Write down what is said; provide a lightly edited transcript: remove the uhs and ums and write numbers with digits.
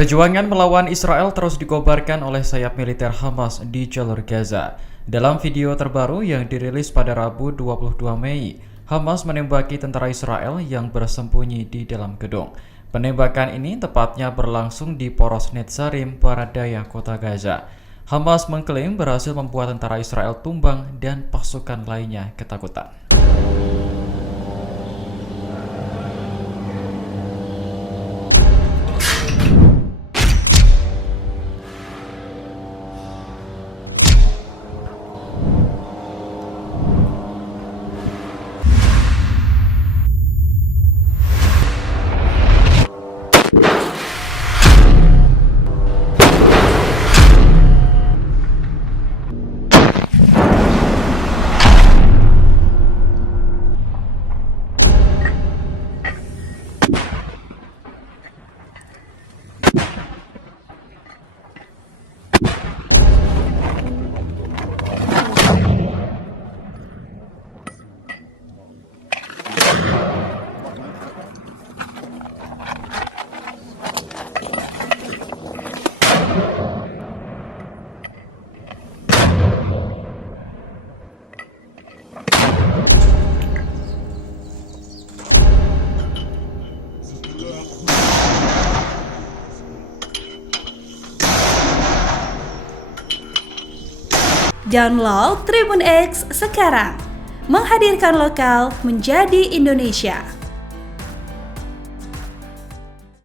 Perjuangan melawan Israel terus dikobarkan oleh sayap militer Hamas di jalur Gaza. Dalam video terbaru yang dirilis pada Rabu 22 Mei, Hamas menembaki tentara Israel yang bersembunyi di dalam gedung. Penembakan ini tepatnya berlangsung di poros Netzarim, barat daya kota Gaza. Hamas mengklaim berhasil membuat tentara Israel tumbang dan pasukan lainnya ketakutan. Download Tribun X sekarang, menghadirkan lokal menjadi Indonesia.